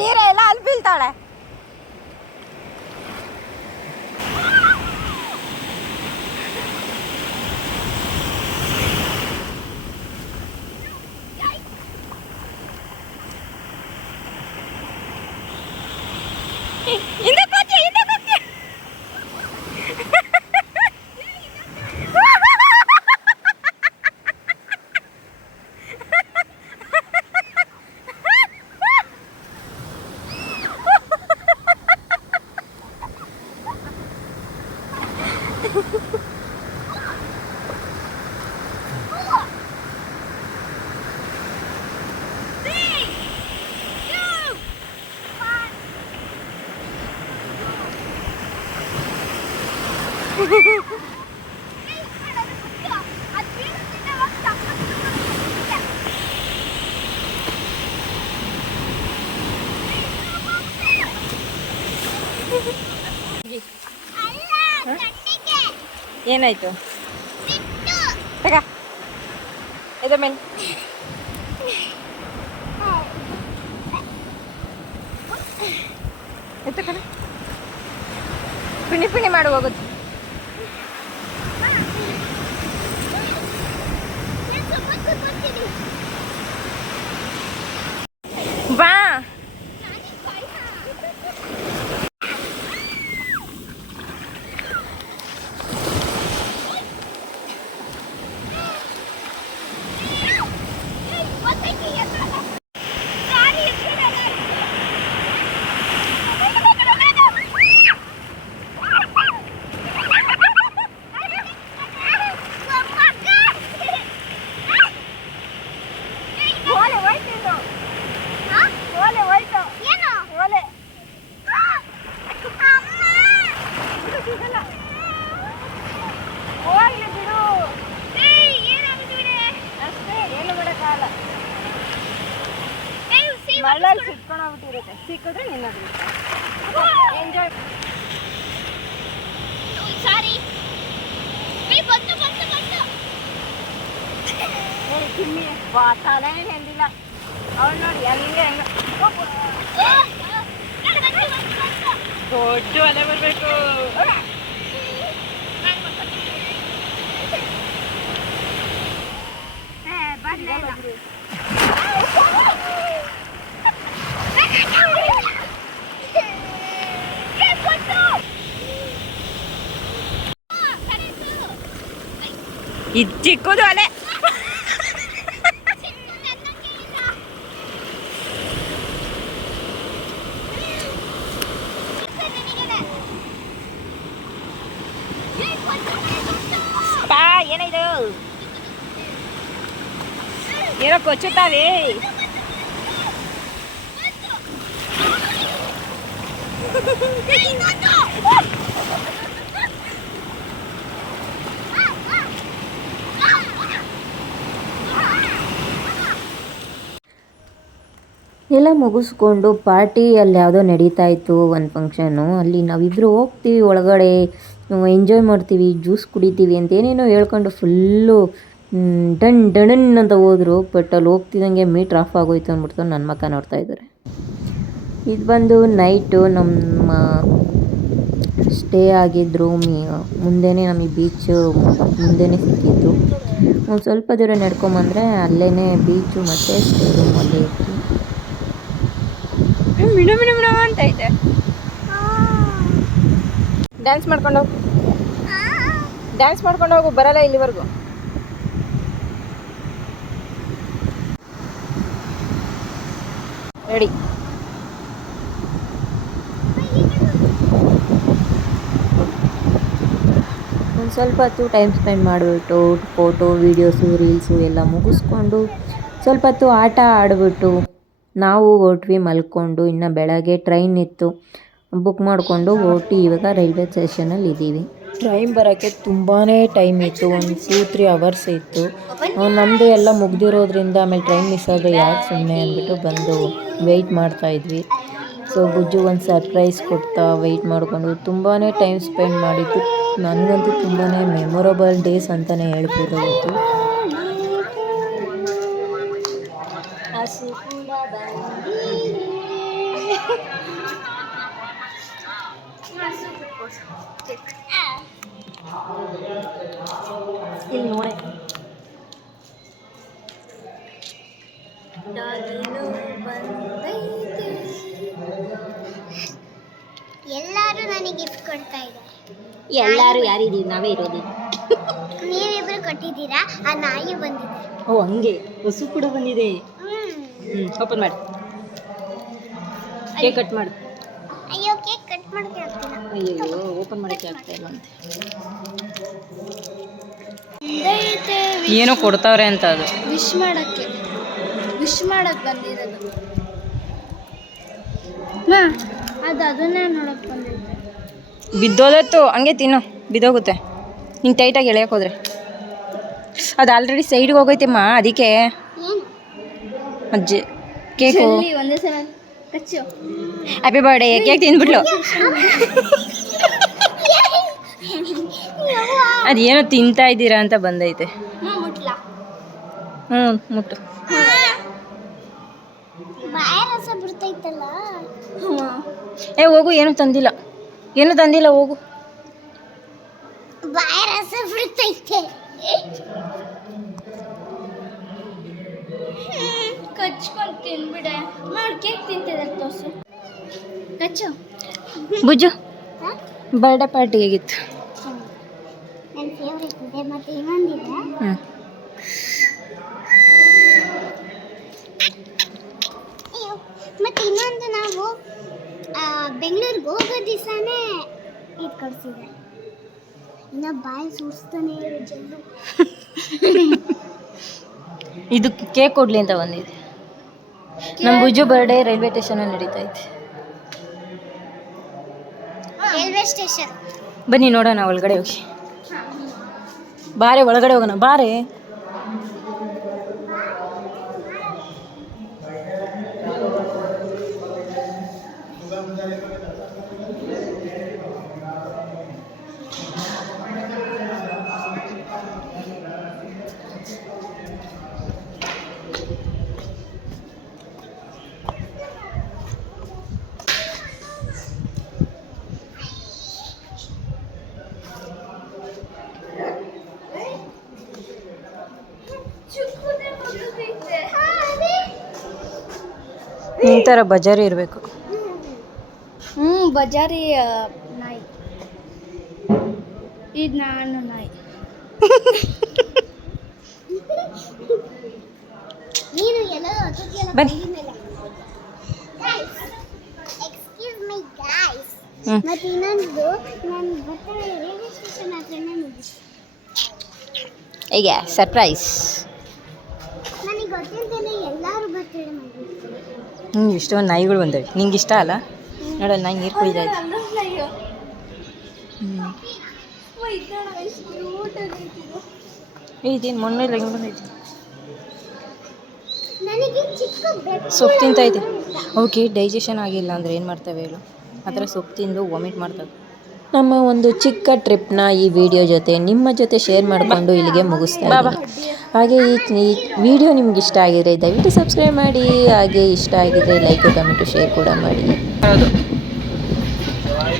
ನೀರೇ ಎಲ್ಲ ಅಲ್ಲಿ ಬೀಳ್ತಾಳೆ. ಏನಾಯ್ತು ತಗ ಇದ ಮೇಲೆ ಎತ್ತ ಕಡೆ ಪಿಣಿ ಪಿಣಿ ಮಾಡಿ ಹೋಗುತ್ತೆ. ಬಾ ಮಳ್ಳಲ್ಲಿ ಸಿಕ್ಕೊಂಡೋಗ್ಬಿಟ್ಟಿರುತ್ತೆ. ಸಿಕ್ಕಿದ್ರೆ ನಿನ್ನದು ಎಂಜಾಯ್. ಸಾರಿ ತಿಮ್ಮಿ ತಲೆ ಎಂದಿಲ್ಲ ಅವಳು ನೋಡಿ ಹಂಗೆ ಹಂಗೆ ದೊಡ್ಡ ಅಲೆ ಬರಬೇಕು. ಇದು ಚಿಕ್ಕದು ಅಲೆ. ಏನಾಯ್ತು ಏನೋ ಕೊಚ್ಚುತ್ತಾವೆ. ಎಲ್ಲ ಮುಗಿಸ್ಕೊಂಡು ಪಾರ್ಟಿ ಅಲ್ಲಿ ಯಾವುದೋ ನಡೀತಾ ಇತ್ತು ಒಂದು ಫಂಕ್ಷನ್ನು. ಅಲ್ಲಿ ನಾವಿಬ್ಬರು ಹೋಗ್ತೀವಿ ಒಳಗಡೆ, ಎಂಜಾಯ್ ಮಾಡ್ತೀವಿ, ಜ್ಯೂಸ್ ಕುಡಿತೀವಿ ಅಂತ ಏನೇನೋ ಹೇಳ್ಕೊಂಡು ಫುಲ್ಲು ಡಣ್ ಡಣನ್ ಅಂತ ಹೋದರು. ಬಟ್ ಅಲ್ಲಿ ಹೋಗ್ತಿದ್ದಂಗೆ ಮೀಟ್ರ್ ಆಫ್ ಆಗೋಯ್ತು ಅಂದ್ಬಿಟ್ಟು ನನ್ನ ಮಕ್ಕ ನೋಡ್ತಾ ಇದ್ದಾರೆ. ಇದು ಬಂದು ನೈಟು ನಮ್ಮ ಸ್ಟೇ ಆಗಿದ್ದ ರೂಮ್ ಮುಂದೆನೇ ನಮಗೆ ಬೀಚು ಮುಂದೆನೇ ಸಿಕ್ಕಿತ್ತು. ಒಂದು ಸ್ವಲ್ಪ ದೂರ ನಡ್ಕೊಂಬಂದರೆ ಅಲ್ಲೇ ಬೀಚು ಮತ್ತು ಸ್ಟೇ ರೂಮ್ ಅಲ್ಲೇ ಇತ್ತು. ಮಿಣ ಮಿಣ ಮಿಣ ಅಂತ ಐತೆ. ಡ್ಯಾನ್ಸ್ ಮಾಡ್ಕೊಂಡು ಹೋಗು, ಡ್ಯಾನ್ಸ್ ಮಾಡ್ಕೊಂಡು ಹೋಗು, ಬರಲ್ಲ ಇಲ್ಲಿವರೆಗೂ. ರೆಡಿ. ಒಂದು ಸ್ವಲ್ಪ ಹೊತ್ತು ಟೈಮ್ ಸ್ಪೆಂಡ್ ಮಾಡಿಬಿಟ್ಟು ಫೋಟೋ ವೀಡಿಯೋಸು ರೀಲ್ಸು ಎಲ್ಲ ಮುಗಿಸ್ಕೊಂಡು ಸ್ವಲ್ಪ ಹೊತ್ತು ಆಟ ಆಡಿಬಿಟ್ಟು ನಾವು ಹೊರಟ್ವಿ ಮಲ್ಕೊಂಡು. ಇನ್ನು ಬೆಳಗ್ಗೆ ಟ್ರೈನ್ ಇತ್ತು, ಬುಕ್ ಮಾಡಿಕೊಂಡು ಹೊರಟು ಇವಾಗ ರೈಲ್ವೆ ಸ್ಟೇಷನಲ್ಲಿ ಇದ್ದೀವಿ. ಟ್ರೈನ್ ಬರೋಕ್ಕೆ ತುಂಬಾ ಟೈಮ್ ಇತ್ತು, ಒಂದು 2-3 ಅವರ್ಸ್ ಇತ್ತು. ನಮ್ಮದು ಎಲ್ಲ ಮುಗ್ದಿರೋದ್ರಿಂದ ಆಮೇಲೆ ಟ್ರೈನ್ ಮಿಸ್ ಆದರೆ ಯಾಕೆ ಸುಮ್ಮನೆ ಅಂದ್ಬಿಟ್ಟು ಬಂದು ವೆಯ್ಟ್ ಮಾಡ್ತಾಯಿದ್ವಿ. ಸೊ ಬುಜ್ಜು ಒಂದು ಸರ್ಪ್ರೈಸ್ ಕೊಡ್ತಾ ವೆಯ್ಟ್ ಮಾಡಿಕೊಂಡು ತುಂಬಾ ಟೈಮ್ ಸ್ಪೆಂಡ್ ಮಾಡಿದ್ದು. ನನಗಂತೂ ತುಂಬಾ ಮೆಮೊರಬಲ್ ಡೇಸ್ ಅಂತಲೇ ಹೇಳ್ಬೋದು. ಇವತ್ತು ಹಸು ಕೂಡ ಬಂದಿದೆ. ಇಲ್ಲಿ ನೋಡೆ ಎಲ್ಲರೂ ನನಗೆ ಗಿಫ್ಟ್ ಕೊಡ್ತಾ ಇದ್ದಾರೆ. ಎಲ್ಲರೂ ಯಾರಿದ್ದೀವಿ? ನಾವೇ ಇರೋದು. ನೀವಿಬ್ರು ಕೊಟ್ಟಿದ್ದೀರಾ, ಆ ನಾಯಿ ಬಂದಿದೆ. ಓ ಹಂಗೆ ಹಸು ಕೂಡ ಬಂದಿದೆ. ಓಪನ್ ಮಾಡಿ, ಕೇಕ್ ಕಟ್ ಮಾಡು. ಅಯ್ಯೋ ಕೇಕ್ ಕಟ್ ಮಾಡೋಕೆ ಆಗ್ತಿಲ್ಲ. ಅಯ್ಯೋ ಓಪನ್ ಮಾಡೋಕ್ಕೆ ಆಗ್ತಾ ಇಲ್ಲ ಅಂತೆ. ಏನೋ ಕೊಡ್ತಾವ್ರೆ ಅಂತ ಅದು ವಿಶ್ ಮಾಡಕ್ಕೆ ಬಂದಿರೋದು. ಅದು ಅದನ್ನೇ ನೋಡಕ್ಕೆ ಬಂದಿದ್ದೆ. ಬಿದ್ದೋದತ್ತು, ಹಂಗೆ ತಿನ್ನು, ಬಿದ್ದೋಗುತ್ತೆ. ಹಿಂಗೆ ಟೈಟಾಗಿ ಎಳೆಯಕ್ಕೆ ಹೋದ್ರೆ ಅದು ಆಲ್ರೆಡಿ ಸೈಡ್ಗೆ ಹೋಗೈತೆಮ್ಮ, ಅದಕ್ಕೆ ಅಜ್ಜಿ ಕೇಕು. ಒಂದೇ ಸಲ ಕಚ್ಚು. ಹ್ಯಾಪಿ ಬರ್ಡೇ ಕೇಕ್ ತಿಂದ್ಬಿಟ್ಲು. ಅದೇನೋ ತಿಂತಾ ಇದ್ದೀರಾ ಅಂತ ಬಂದೈತೆ. ಮುಟ್ಟು. ಬಾಯ ರಸ ಬಿಡ್ತೈತಲ್ಲ. ಹೋಗು, ಏನು ತಂದಿಲ್ಲ ಹೋಗು. ಬಾಯ ರಸ ಬಿಡ್ತೈತೆ. ಕಚ್ಕೊಂಡು ತಿನ್ಬಿಡೆ. ನೋಡಿ ಕೇಕ್ ತಿಂತಿದ್ದಾರೆ, ತೋರ್ಸು. ಕಚ್ಚು. ಬುಜ್ಜು ಬರ್ಡೇ ಪಾರ್ಟಿ ಹೇಗಿತ್ತು? ನನ್ನ ಫೇವ್ರೇಟ್ ಇದೆ. ಮತ್ತೆ ಇನ್ನೊಂದಿದೆ. ಮತ್ತೆ ಇನ್ನೊಂದು ನಾವು ಬೆಂಗಳೂರಿಗೆ ಹೋಗೋ ದಿವಸನೇ ಇದು ಕಳಿಸಿದೆ. ಇನ್ನು ಬಾಯಿ ಸೂಸ್ತಾನೆ ಜಲ್ಲು. ಇದು ಕೇಕ್ ಕೊಡ್ಲಿ ಅಂತ ಬಂದಿದೆ. ನಮ್ಮ ಬುಜ್ಜು ಬರ್ಡೇ ರೈಲ್ವೆ ಸ್ಟೇಷನಲ್ಲಿ ನಡೀತಾ ಐತೆ. ರೈಲ್ವೆ ಸ್ಟೇಷನ್ ಬನ್ನಿ ನೋಡೋಣ, ಒಳಗಡೆ ಹೋಗಿ. ಬಾರೆ ಒಳಗಡೆ ಹೋಗೋಣ, ಬಾರೆ. ಈ ಥರ ಬಜಾರಿ ಇರಬೇಕು. ಬಜಾರಿ ನಾಯಿ. ಇದು ನಾನು ನಾಯಿ. ನೀನು ಎಲ್ಲ ಬನ್ನಿ. Excuse me guys. ಮತ್ತೆ ಇನ್ನೊಂದು ನಾನು ಬರ್ತಡೆ ರೈಲ್ವೆ ಸ್ಟೇಷನ್ ಹತ್ರನೇ ಮುಗಿಸಿ. ಹೀಗೆ ಸರ್ಪ್ರೈಸ್. ನನಗೆ ಗೊತ್ತಿಲ್ಲದೇನೆ ಎಲ್ಲರೂ ಬರ್ತಡೆ ಮಾಡಿದ್ರು. ಇಷ್ಟೊಂದು ನಾಯಿಗಳು ಬಂದವೆ. ನಿಂಗೆ ಇಷ್ಟ ಅಲ್ಲ? ನೋಡಲ್ಲ, ನಾಯಿ ನೀರು ಕುಡಿದೈತೆ. ಇದೇನು ಮಣ್ಣಲ್ಲಿ ಹೆಂಗೆ ಬಂದೈತೆ? ಸೊಪ್ಪು ತಿಂತೈತೆ. ಓಕೆ, ಡೈಜೆಷನ್ ಆಗಿಲ್ಲ ಅಂದರೆ ಏನು ಮಾಡ್ತವೆ ಹೇಳು? ಆ ಥರ ಸೊಪ್ಪು ತಿಂದು ವಾಮಿಟ್ ಮಾಡ್ತವೆ. ನಮ್ಮ ಒಂದು ಚಿಕ್ಕ ಟ್ರಿಪ್ನ ಈ ವಿಡಿಯೋ ಜೊತೆ ನಿಮ್ಮ ಜೊತೆ ಶೇರ್ ಮಾಡಿಕೊಂಡು ಇಲ್ಲಿಗೆ ಮುಗಿಸ್ತಾ ಇದ್ದೀನಿ. ಹಾಗೆ ಈ ವಿಡಿಯೋ ನಿಮ್ಗೆ ಇಷ್ಟ ಆಗಿದ್ರೆ ದಯವಿಟ್ಟು ಸಬ್ಸ್ಕ್ರೈಬ್ ಮಾಡಿ. ಹಾಗೆ ಇಷ್ಟ ಆಗಿದ್ರೆ ಲೈಕ್, ಕಮೆಂಟು, ಶೇರ್ ಕೂಡ ಮಾಡಿ.